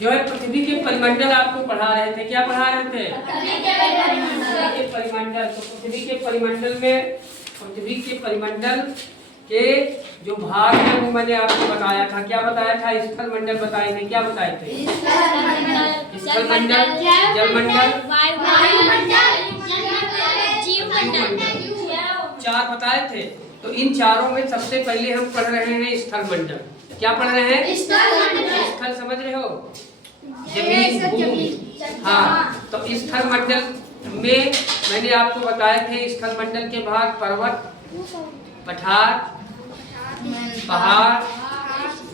जो है पृथ्वी के परिमंडल आपको पढ़ा रहे थे। क्या पढ़ा रहे थे? पृथ्वी के परिमंडल। तो पृथ्वी के परिमंडल में पृथ्वी के परिमंडल के जो भाग है वो मैंने आपको बताया था। क्या बताया था? स्थल मंडल बताए थे। क्या बताए थे? स्थल मंडल, जल मंडल, चार बताए थे। तो इन चारों में सबसे पहले हम पढ़ रहे हैं स्थल मंडल। क्या पढ़ रहे हैं? स्थल समझ रहे हो? जमीन, भूमि। हाँ, तो स्थल मंडल में मैंने आपको बताए थे स्थल मंडल के भाग पर्वत, पठार, पहाड़,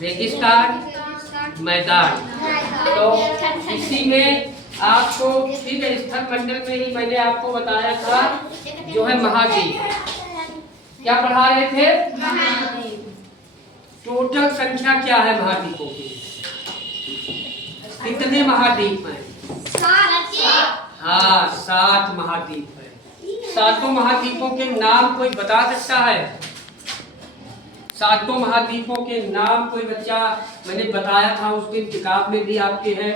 रेगिस्तान, मैदान। तो इसी में आपको ठीक है स्थल मंडल में ही मैंने आपको बताया था जो है महाद्वीप। क्या पढ़ा रहे थे? टोटल संख्या क्या है महाद्वीपों की? कितने महाद्वीप हैं? हाँ, 7 महाद्वीप है। 7 महाद्वीपों के नाम कोई बता सकता है? 7 महाद्वीपों के नाम कोई बच्चा? मैंने बताया था उस दिन, किताब में भी आपके है,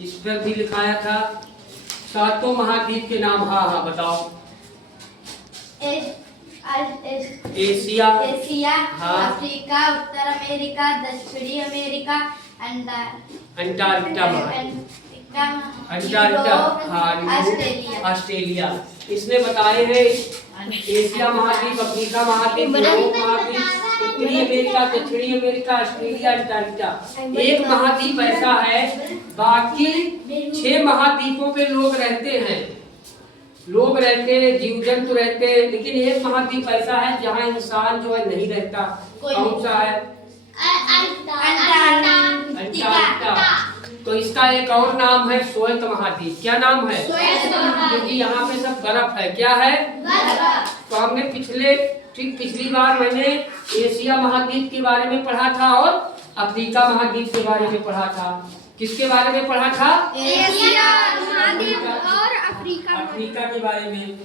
इस पर भी लिखाया था। 7 महाद्वीप के नाम। हाँ हाँ बताओ। एशिया, हाँ, अफ्रीका, उत्तर अमेरिका, दक्षिणी अमेरिका, अंटार्कटिका, हाँ, ऑस्ट्रेलिया। इसने बताए हैं एशिया महाद्वीप, अफ्रीका महाद्वीप, यूरोप महाद्वीप, उत्तरी अमेरिका, दक्षिणी अमेरिका, ऑस्ट्रेलिया, अंटार्कटिका। एक महाद्वीप ऐसा है, बाकी 6 महाद्वीपों पे लोग रहते हैं, जीव जंतु रहते हैं, लेकिन एक महाद्वीप ऐसा है जहाँ इंसान जो है नहीं रहता। कौन सा है? अंटार्कटिका। तो इसका एक और नाम है श्वेत महाद्वीप। क्या नाम है? क्योंकि यहाँ पे सब बर्फ है। क्या है? तो हमने पिछली बार मैंने एशिया महाद्वीप के बारे में पढ़ा था और अफ्रीका महाद्वीप के बारे में पढ़ा था। किसके बारे में पढ़ा था? एशिया महाद्वीप और अफ्रीका के बारे में।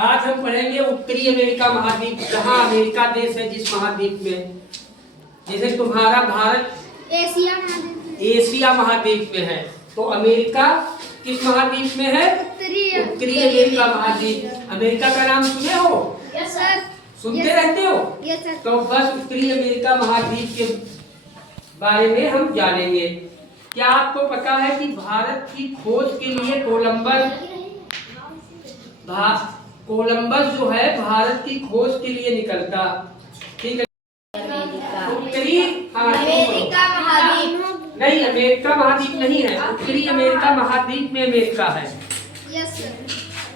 आज हम पढ़ेंगे उत्तरी अमेरिका महाद्वीप, जहाँ अमेरिका देश है जिस महाद्वीप में। जैसे तुम्हारा भारत एशिया महाद्वीप में है, तो अमेरिका किस महाद्वीप में है? उत्तरी अमेरिका महाद्वीप। अमेरिका का नाम सुने हो? Yes sir. सुनते रहते हो? Yes sir. तो बस उत्तरी अमेरिका महाद्वीप के बारे में हम जानेंगे। क्या आपको पता है कि भारत की खोज के लिए कोलंबस जो है भारत की खोज के लिए निकलता? ठीक है। उत्तरी अमेरिका महाद्वीप नहीं, अमेरिका महाद्वीप नहीं है, उत्तरी अमेरिका महाद्वीप में अमेरिका है। Yes sir.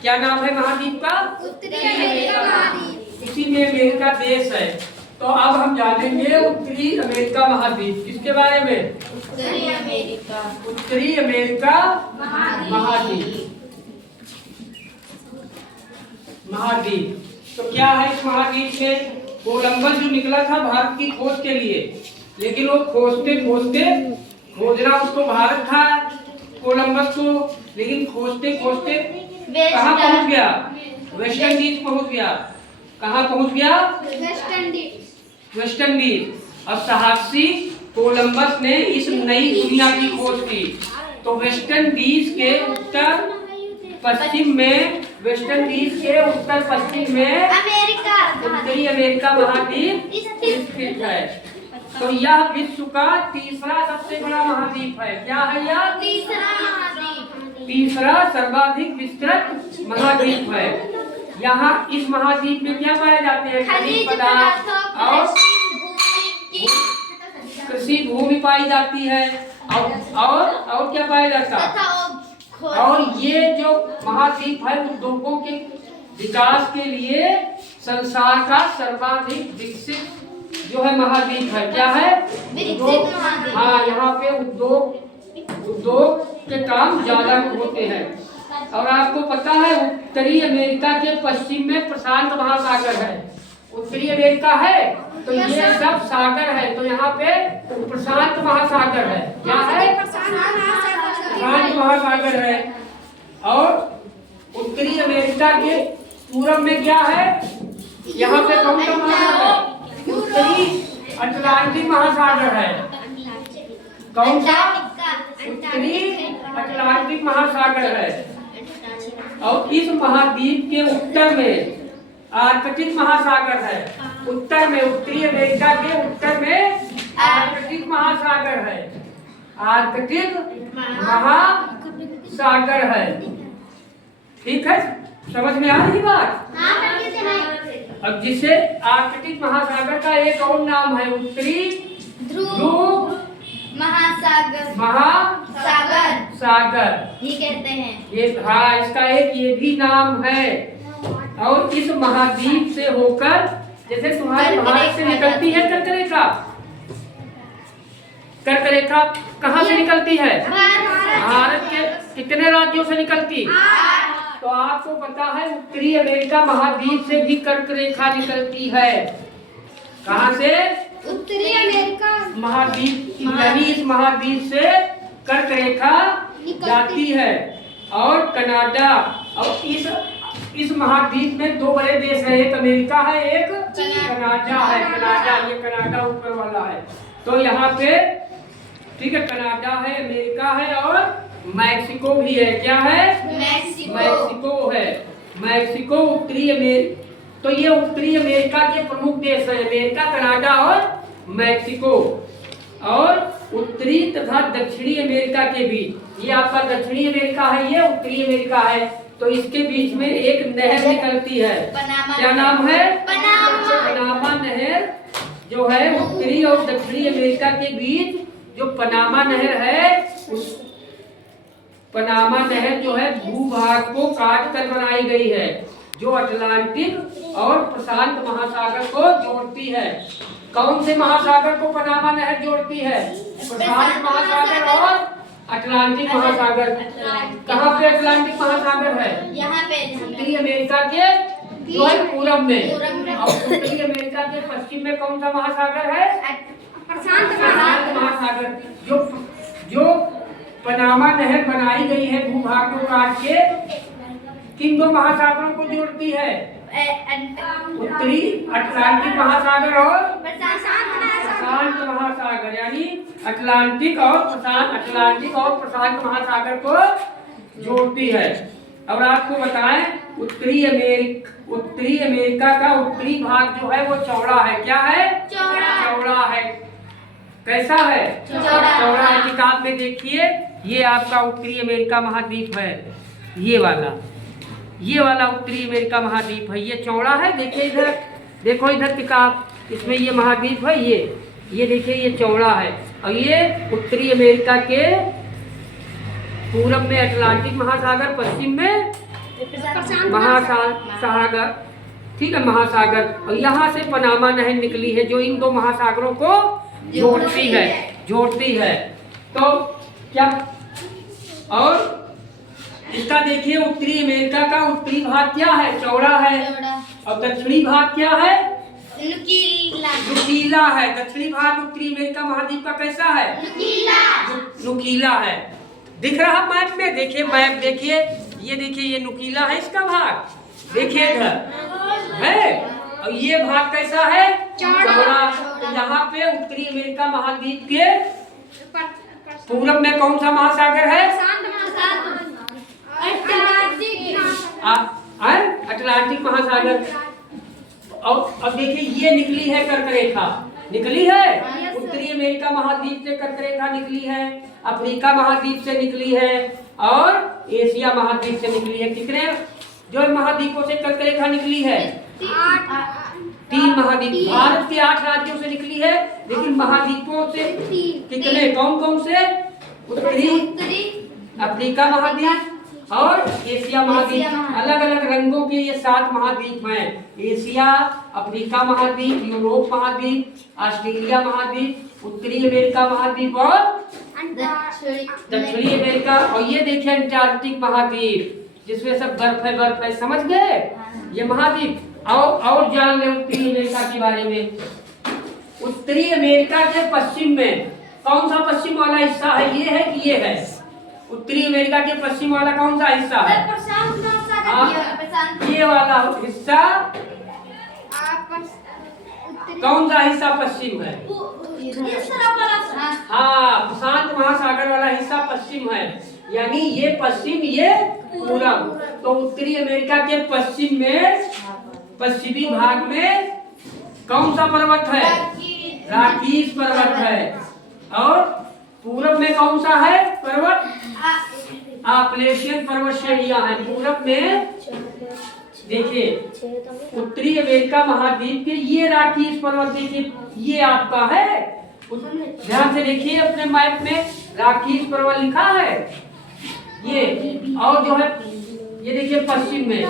क्या नाम है महाद्वीप का? उत्तरी अमेरिका महाद्वीप। इसी में अमेरिका देश है। तो अब हम जानेंगे उत्तरी अमेरिका महाद्वीप। किसके बारे में? उत्तरी अमेरिका महाद्वीप। तो क्या है इस महाद्वीप में? कोलंबस जो निकला था भारत की खोज के लिए, लेकिन वो खोजना उसको भारत था कोलंबस को, लेकिन खोजते कहाँ पहुँच गया? वेस्ट इंडीज पहुँच गया। कहाँ पहुँच गया? West Indies. अब साहसी कोलंबस ने इस नई दुनिया की खोज की। तो वेस्ट इंडीज के उत्तर पश्चिम में उत्तरी अमेरिका महाद्वीप स्थित है। तो यह विश्व का तीसरा सबसे बड़ा महाद्वीप है। क्या है यह? तीसरा सर्वाधिक विस्तृत महाद्वीप है। यहाँ इस महाद्वीप में क्या पाए जाते हैं? खनिज पदार्थ और कृषि भूमि पाई जाती है। और क्या पाया जाता है? और ये जो महाद्वीप है उद्योगों के विकास के लिए संसार का सर्वाधिक विकसित जो है महाद्वीप है। क्या है? उद्योग। हाँ, यहाँ पे उद्योग के काम ज्यादा होते हैं। और आपको पता है उत्तरी अमेरिका के पश्चिम में प्रशांत महासागर है। उत्तरी अमेरिका है तो ये सब सागर है, तो यहाँ पे प्रशांत महासागर है। क्या है? प्रशांत महासागर है। और उत्तरी अमेरिका के पूरब में क्या है? यहाँ पे कौन सा महासागर है? उत्तरी अटलांटिक महासागर है। कौन सा? उत्तरी अटलांटिक महासागर है। और इस महाद्वीप के उत्तर में आर्कटिक महासागर है। उत्तर में उत्तरी अमेरिका के उत्तर में आर्कटिक महासागर है। आर्कटिक महासागर है। ठीक है, समझ में आ रही बात? अब जिसे आर्कटिक महासागर का एक और नाम है उत्तरी ध्रुव महासागर सागर ये कहते हैं। ये हाँ, इसका एक ये भी नाम है। और इस महाद्वीप से होकर जैसे तुम्हारे भारत से निकलती है कर्करेखा, कर्करेखा कहाँ से निकलती है? भारत के कितने राज्यों से निकलती? तो आपको पता है उत्तरी अमेरिका महाद्वीप से भी कर्करेखा निकलती है। कहाँ से? उत्तरी अमेरिका महाद्वीप, यानी इस महाद्वीप से कर्करेखा जाती है। और कनाडा, और इस महाद्वीप में दो बड़े देश हैं, एक अमेरिका है, एक कनाडा है। कनाडा, ये कनाडा ऊपर वाला है। तो यहाँ पे ठीक है, कनाडा है, अमेरिका है और मैक्सिको भी है। क्या है? मैक्सिको है। मैक्सिको उत्तरी अमेरिका, तो ये उत्तरी अमेरिका के प्रमुख देश हैं, अमेरिका, कनाडा और मैक्सिको। और उत्तरी तथा दक्षिणी अमेरिका के बीच, ये आपका दक्षिणी अमेरिका है, ये उत्तरी अमेरिका है, तो इसके बीच में एक नहर निकलती है। क्या नाम है? पनामा नहर जो है उत्तरी और दक्षिणी अमेरिका के बीच जो पनामा नहर है, उस पनामा नहर जो है भूभाग को काट कर बनाई गई है, जो अटलांटिक और प्रशांत महासागर को जोड़ती है। कौन से महासागर को पनामा नहर जोड़ती है? प्रशांत महासागर और अटलांटिक महासागर। कहाँ पे अटलांटिक महासागर है? यहाँ पे उत्तरी अमेरिका के जो है पूरब में, और उत्तरी अमेरिका के पश्चिम में कौन सा महासागर है? प्रशांत महासागर। जो पनामा नहर बनाई गई है भूभाग को काट के, किन दो महासागरों को जोड़ती है? उत्तरी अटलांटिक महासागर और प्रशांत महासागर, यानी अटलांटिक और प्रशांत महासागर को जोड़ती है। और आपको बताएं उत्तरी अमेरिका का उत्तरी भाग जो है वो चौड़ा है। क्या है? चौड़ा है। कैसा है? चौड़ा है। किताब में देखिए, ये आपका उत्तरी अमेरिका महाद्वीप है, ये वाला उत्तरी अमेरिका महाद्वीप है, ये चौड़ा है। देखिए इधर, देखो इधर किताब, इसमें ये महाद्वीप है, ये देखिए ये चौड़ा है। और ये उत्तरी अमेरिका के पूरब में अटलांटिक महासागर, पश्चिम में महासागर, ठीक है, महासागर। और यहाँ से पनामा नहर निकली है जो इन दो महासागरों को जोड़ती है। तो क्या, और इसका देखिए उत्तरी अमेरिका का उत्तरी भाग क्या है? चौड़ा है। और दक्षिणी भाग क्या है? नुकीला है। दक्षिणी भाग उत्तरी अमेरिका महाद्वीप का कैसा है? नुकीला है। दिख रहा मैप में? देखिए मैप, देखिए ये देखिए, ये नुकीला है इसका भाग, देखिए इधर है। और ये भाग कैसा है? चौड़ा। तो यहाँ पे उत्तरी अमेरिका महाद्वीप के पूरब में कौन सा महासागर है? अटलांटिक महासागर। और अब देखिए ये निकली है कर्करेखा, निकली है उत्तरी अमेरिका महाद्वीप से कर्करेखा निकली है, अफ्रीका महाद्वीप से निकली है और एशिया महाद्वीप से निकली है। कितने जो महाद्वीपों से कर्करेखा निकली है? 3 महाद्वीप। भारत के 8 राज्यों से निकली है, लेकिन महाद्वीपों से कितने, कौन कौन से? उत्तरी अफ्रीका महाद्वीप और एशिया महाद्वीप। अलग अलग रंगों के ये 7 महाद्वीप हैं। एशिया, अफ्रीका महाद्वीप, यूरोप महाद्वीप, ऑस्ट्रेलिया महाद्वीप, उत्तरी अमेरिका महाद्वीप और दक्षिणी अमेरिका। और ये देखिए अंटार्कटिक महाद्वीप, जिसमें सब बर्फ है। समझ गए ये महाद्वीप? और जान ले उत्तरी अमेरिका के बारे में। उत्तरी अमेरिका के पश्चिम में कौन सा पश्चिम वाला हिस्सा है? ये है कि ये है? उत्तरी अमेरिका के पश्चिम वाला कौन सा हिस्सा है? ये वाला हिस्सा कौन सा हिस्सा पश्चिम है? हाँ, प्रशांत महासागर वाला हिस्सा पश्चिम है, यानी ये पश्चिम ये पूरब। तो उत्तरी अमेरिका के पश्चिम में पश्चिमी भाग में कौन सा पर्वत है? राकीस पर्वत है। और पूरब में कौन सा है पर्वत? आपलेशियन पर्वत श्रेणियां हैं। पूरब में देखिए उत्तरी अमेरिका महाद्वीप के ये राकीस पर्वत, देखिए ये आपका है, ध्यान से देखिए अपने मैप में राकीस पर्वत लिखा है ये। और जो है ये देखिए पश्चिम में,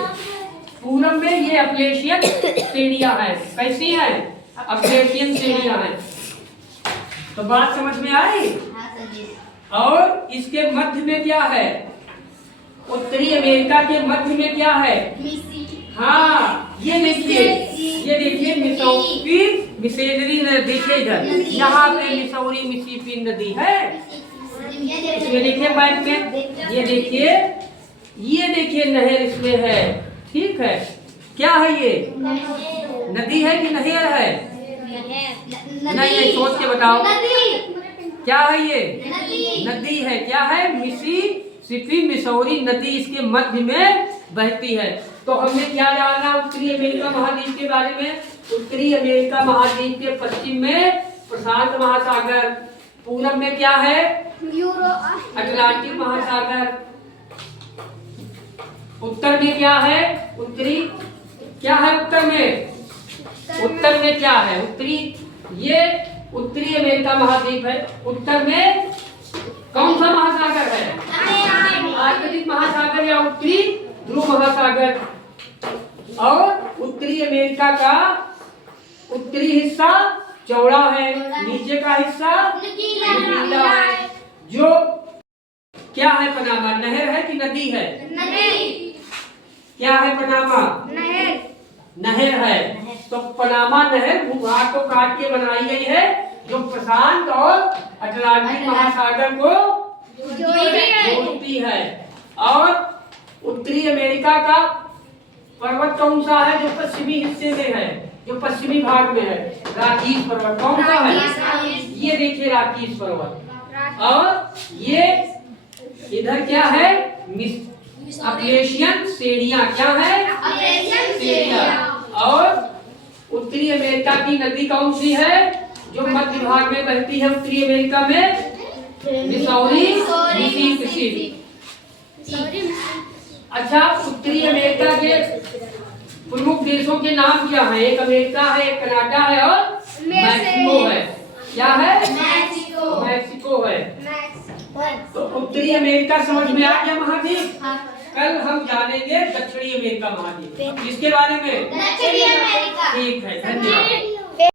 पूरब में ये अपलेशियन श्रेणियां हैं। कैसी हैं? अपलेशियन श्रेणियां हैं। तो बात समझ में आई? और इसके मध्य में क्या है? उत्तरी अमेरिका के मध्य में क्या है? हाँ, ये देखिए मिसेरी नदी, देखिए इधर यहाँ पे मिसौरी मिसिसिपी नदी है। इसमें देखिए मैप में ये देखिए नहर इसमें है, ठीक है। क्या है ये? नदी है कि नहर है? नहीं, सोच के बताओ क्या है ये? नदी है। क्या है? मिसिसिपी मिसौरी नदी इसके मध्य में बहती है। तो हमने क्या जाना उत्तरी अमेरिका महाद्वीप के बारे में? उत्तरी अमेरिका महाद्वीप के पश्चिम में प्रशांत महासागर, पूरब में क्या है? अटलांटिक महासागर, उत्तर में क्या है? उत्तरी क्या है? उत्तर में क्या है? ये उत्तरी अमेरिका महाद्वीप है। उत्तर में कौन सा महासागर है? आर्कटिक महासागर या उत्तरी ध्रुव महासागर। और उत्तरी अमेरिका का उत्तरी हिस्सा चौड़ा है, नीचे का हिस्सा नुकीला है। जो क्या है पनामा? नहर है कि नदी है? क्या है पनामा? नहर है। तो पनामा नहर भूभाग को काट के बनाई गई है, जो प्रशांत और अटलांटिक महासागर को जोड़ती है। और उत्तरी अमेरिका का पर्वत कौन सा है जो पश्चिमी हिस्से में है, जो पश्चिमी भाग में है? राकीस पर्वत। कौन सा है? ये देखिए राकीस पर्वत। और ये इधर क्या है? अपलेशियन श्रेणियां। क्या है? और उत्तरी अमेरिका की नदी कौन सी है जो मध्य भाग में बहती है उत्तरी अमेरिका में? Missouri Mississippi. अच्छा, उत्तरी अमेरिका के प्रमुख देशों के नाम क्या है? एक अमेरिका है, एक कनाडा है और मैक्सिको है। क्या है? मैक्सिको है। तो उत्तरी अमेरिका समझ में आ गया महाद्वीप। कल हम जानेंगे दक्षिणी अमेरिका महाद्वीप, इसके बारे में। ठीक है।